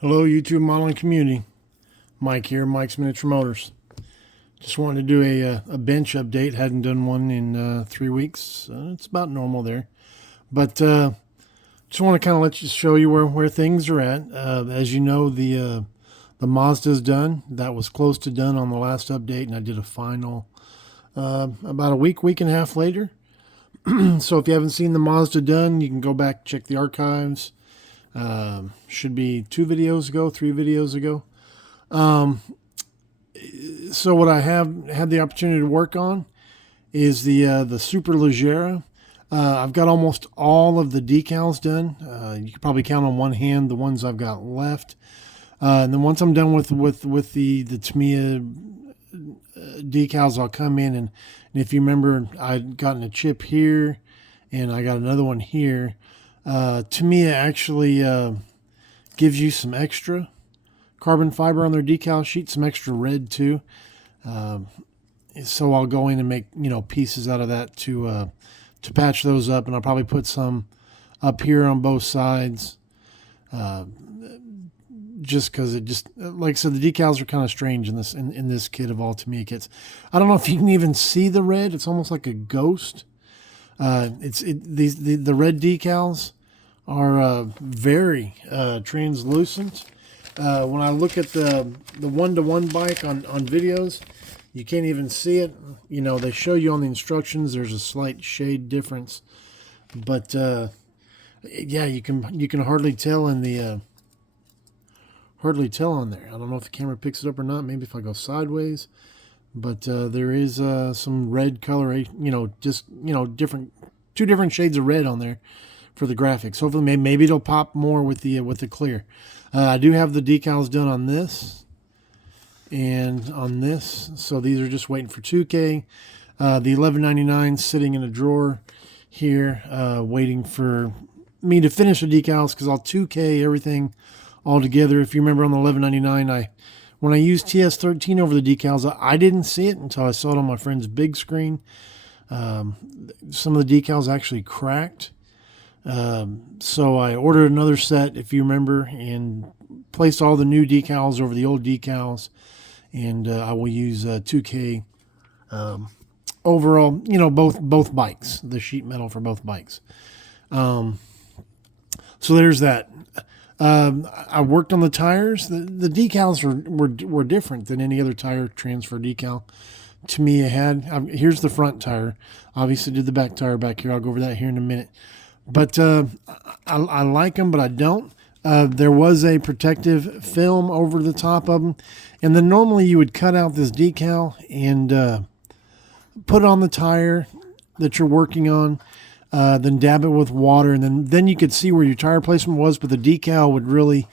Hello, YouTube modeling community. Mike here, Mike's Miniature Motors. Just wanted to do a bench update. Hadn't done one in 3 weeks. It's about normal there. But just want to kind of let you show you where things are at. As you know, the Mazda's done. That was close to done on the last update, and I did a final about a week and a half later. So if you haven't seen the Mazda done, you can go back, check the archives. Should be 3 videos ago. So what I have had the opportunity to work on is the Superleggera. I've got almost all of the decals done. You can probably count on one hand the ones I've got left. And then once I'm done with the Tamiya decals, I'll come in and if you remember, I'd gotten a chip here and I got another one here. Tamiya actually gives you some extra carbon fiber on their decal sheet, some extra red too. So I'll go in and make pieces out of that to patch those up, and I'll probably put some up here on both sides. Just because like I said, the decals are kind of strange in this kit of all Tamiya kits. I don't know if you can even see the red. It's almost like a ghost. The red decals are very translucent. When I look at the 1-to-1 bike on videos, you can't even see it. They show you on the instructions there's a slight shade difference, but yeah, you can hardly tell in the on there. I don't know if the camera picks it up or not. Maybe if I go sideways. But there is some red color, different 2 different shades of red on there for the graphics. Hopefully, maybe it'll pop more with the clear. I do have the decals done on this and on this, so these are just waiting for 2K. The $11.99 sitting in a drawer here, waiting for me to finish the decals because I'll 2K everything all together. If you remember on the $11.99, when I used TS13 over the decals, I didn't see it until I saw it on my friend's big screen. Some of the decals actually cracked. So I ordered another set, if you remember, and placed all the new decals over the old decals. And I will use 2K overall, both bikes, the sheet metal for both bikes. So there's that. I worked on the tires. The decals were different than any other tire transfer decal Tamiya had. Here's the front tire. Obviously did the back tire back here. I'll go over that here in a minute. But I like them, but I don't. There was a protective film over the top of them. And then normally you would cut out this decal and put it on the tire that you're working on. Then dab it with water, and then you could see where your tire placement was, but the decal would really,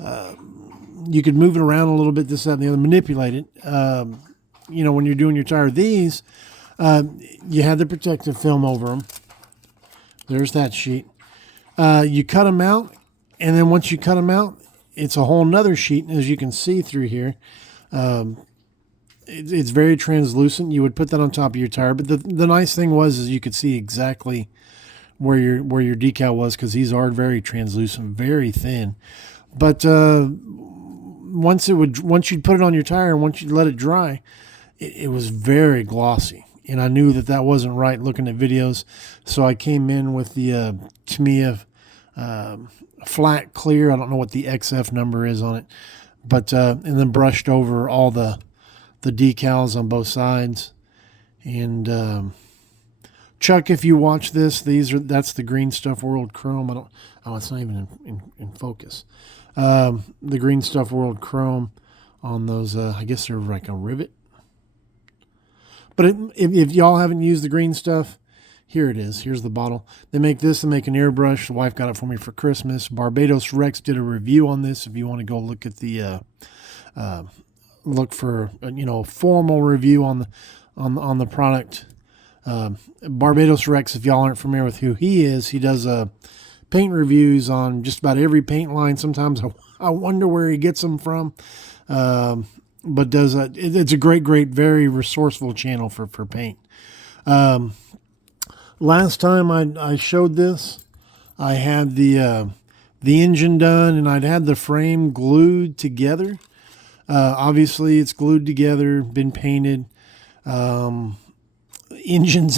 you could move it around a little bit, this, that, and the other, manipulate it. When you're doing your tire, these, you had the protective film over them. There's that sheet. You cut them out, and then once you cut them out, it's a whole nother sheet, as you can see through here. It's very translucent. You would put that on top of your tire, but the nice thing is you could see exactly where your decal was, because these are very translucent, very thin. But once you'd put it on your tire and once you let it dry, it was very glossy, and I knew that wasn't right looking at videos. So I came in with the Tamiya flat clear. I don't know what the XF number is on it, but and then brushed over all the decals on both sides. And Chuck, if you watch this, that's the Green Stuff World Chrome. It's not even in focus. The Green Stuff World Chrome on those, I guess they're like a rivet. But if y'all haven't used the green stuff, here it is. Here's the bottle. They make this. They make an airbrush. The wife got it for me for Christmas. Barbados Rex did a review on this. If you want to go look at the look for a formal review on the product. Barbados Rex, if y'all aren't familiar with who he is, he does paint reviews on just about every paint line. Sometimes I wonder where he gets them from, but it's a great, very resourceful channel for paint. Last time I showed this, I had the the engine done, and I'd had the frame glued together. Obviously, it's glued together, been painted, engines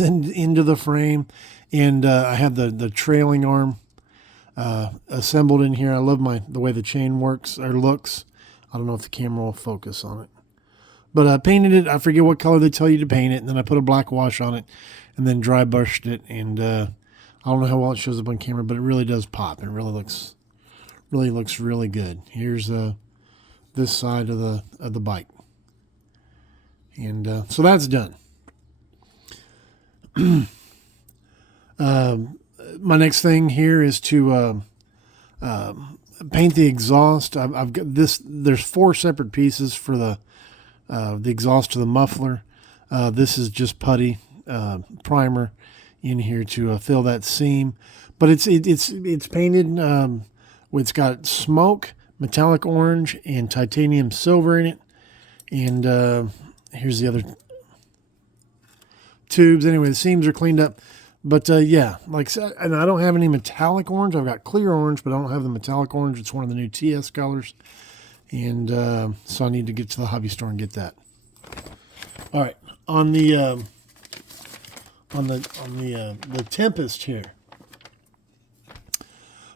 into the frame, and I had the trailing arm assembled in here. I love the way the chain works or looks. I don't know if the camera will focus on it. But I painted it. I forget what color they tell you to paint it. And then I put a black wash on it and then dry brushed it. And I don't know how well it shows up on camera, but it really does pop. It really looks really good. Here's this side of the bike. And so that's done. My next thing here is to paint the exhaust. I've got this. There's 4 separate pieces for the exhaust to the muffler. This is just putty primer in here to fill that seam, but it's painted. It's got smoke, metallic orange, and titanium silver in it. And here's the other tubes. Anyway, the seams are cleaned up. But yeah, like I said, and I don't have any metallic orange. I've got clear orange, but I don't have the metallic orange. It's one of the new TS colors. And so I need to get to the hobby store and get that. All right, on the Tempest here.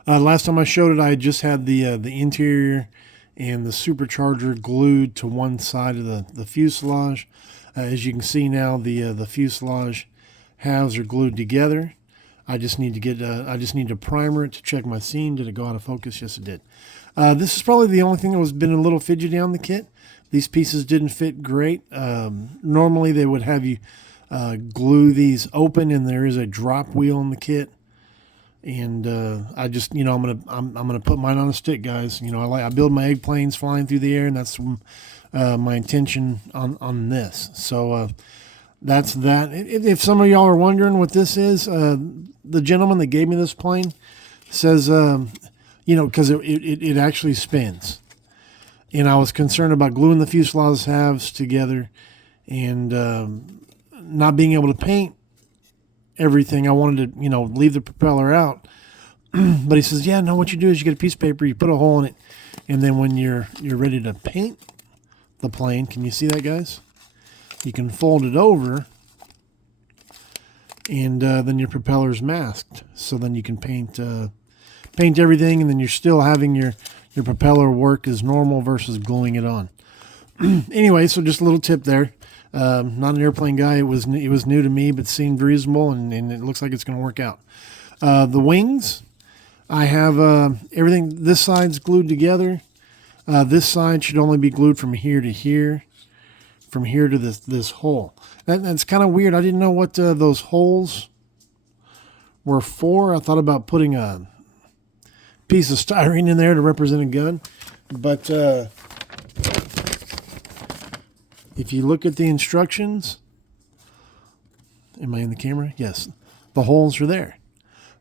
Last time I showed it, I just had the interior and the supercharger glued to one side of the fuselage. As you can see now, the fuselage halves are glued together. I just need to primer it to check my seam. Did it go out of focus? Yes, it did. This is probably the only thing that was been a little fidgety on the kit. These pieces didn't fit great. Normally they would have you glue these open, and there is a drop wheel in the kit. And I just, I'm gonna put mine on a stick, guys. I build my egg planes flying through the air, and that's my intention on this. So that's that. If some of y'all are wondering what this is, the gentleman that gave me this plane says, because it actually spins. And I was concerned about gluing the fuselage halves together and not being able to paint everything. I wanted to, leave the propeller out. But he says, yeah, no, what you do is you get a piece of paper, you put a hole in it, and then when you're ready to paint the plane, can you see that, guys? You can fold it over, and then your propeller's masked. So then you can paint everything, and then you're still having your propeller work as normal versus gluing it on. Anyway, so just a little tip there. Not an airplane guy. It was new to me, but seemed reasonable, and it looks like it's going to work out. The wings, I have everything. This side's glued together. This side should only be glued from here to here, from here to this hole. That's kind of weird. I didn't know what those holes were for. I thought about putting a piece of styrene in there to represent a gun, but if you look at the instructions, am I in the camera? Yes, the holes are there.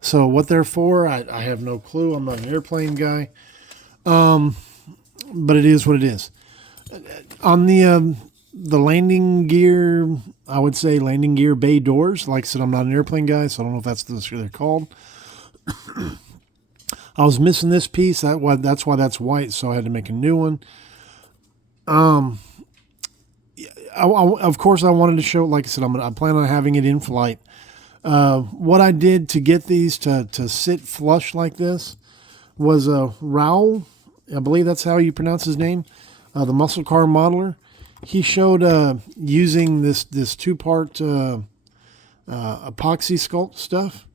So what they're for, I have no clue. I'm not an airplane guy, but it is what it is. On the landing gear, I would say landing gear bay doors. Like I said, I'm not an airplane guy, so I don't know if that's what they're called. I was missing this piece. That's why that's white, so I had to make a new one. Of course, I wanted to show, like I said, I plan on having it in flight. What I did to get these to sit flush like this was Raul, I believe that's how you pronounce his name, the muscle car modeler. He showed using this 2-part epoxy sculpt stuff.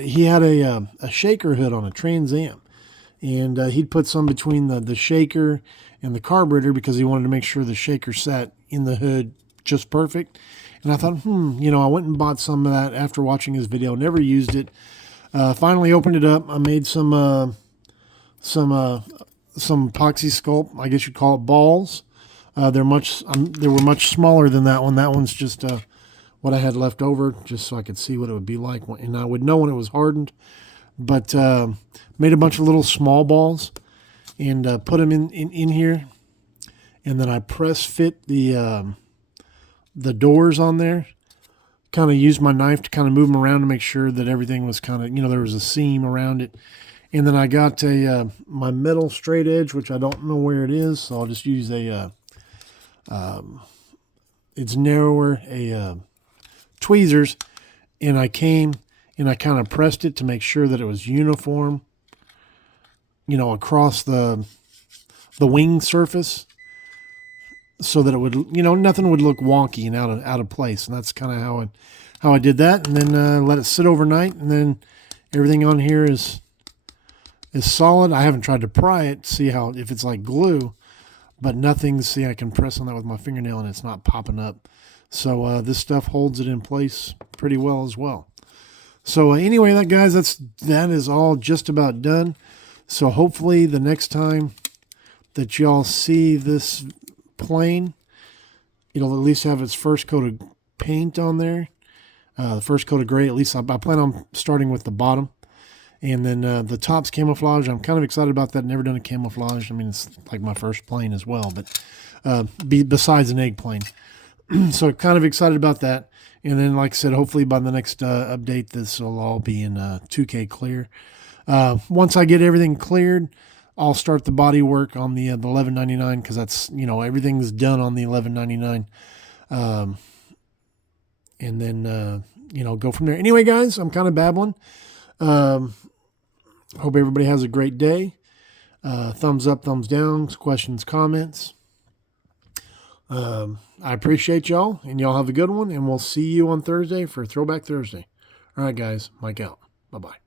He had a shaker hood on a Trans Am, and he'd put some between the shaker and the carburetor because he wanted to make sure the shaker sat in the hood just perfect. And I thought, I went and bought some of that after watching his video. Never used it. Finally opened it up. I made some epoxy sculpt. I guess you'd call it balls. They were much smaller than that one. That one's just what I had left over, just so I could see what it would be like, and I would know when it was hardened. But made a bunch of little small balls and put them in here, and then I press fit the doors on there. Kind of used my knife to kind of move them around to make sure that everything was kind of, there was a seam around it. And then I got my metal straight edge, which I don't know where it is, so I'll just use it's narrower, tweezers, and I came and I kind of pressed it to make sure that it was uniform, across the wing surface, so that it would, nothing would look wonky and out of place. And that's kind of how I did that. And then let it sit overnight, and then everything on here is solid. I haven't tried to pry it to see if it's like glue, but nothing. See, I can press on that with my fingernail and it's not popping up. So this stuff holds it in place pretty well as well. So anyway, guys, that is all just about done. So hopefully the next time that y'all see this plane, it'll at least have its first coat of paint on there. The first coat of gray, at least I plan on starting with the bottom. And then the top's camouflage. I'm kind of excited about that. Never done a camouflage. I mean, it's like my first plane as well, but besides an egg plane. So kind of excited about that. And then, like I said, hopefully by the next update, this will all be in 2K clear. Once I get everything cleared, I'll start the body work on the 1199, because that's, everything's done on the 1199. And then, go from there. Anyway, guys, I'm kind of babbling. Hope everybody has a great day. Thumbs up, thumbs down, questions, comments. I appreciate y'all, and y'all have a good one, and we'll see you on Thursday for Throwback Thursday. All right, guys, Mike out. Bye-bye.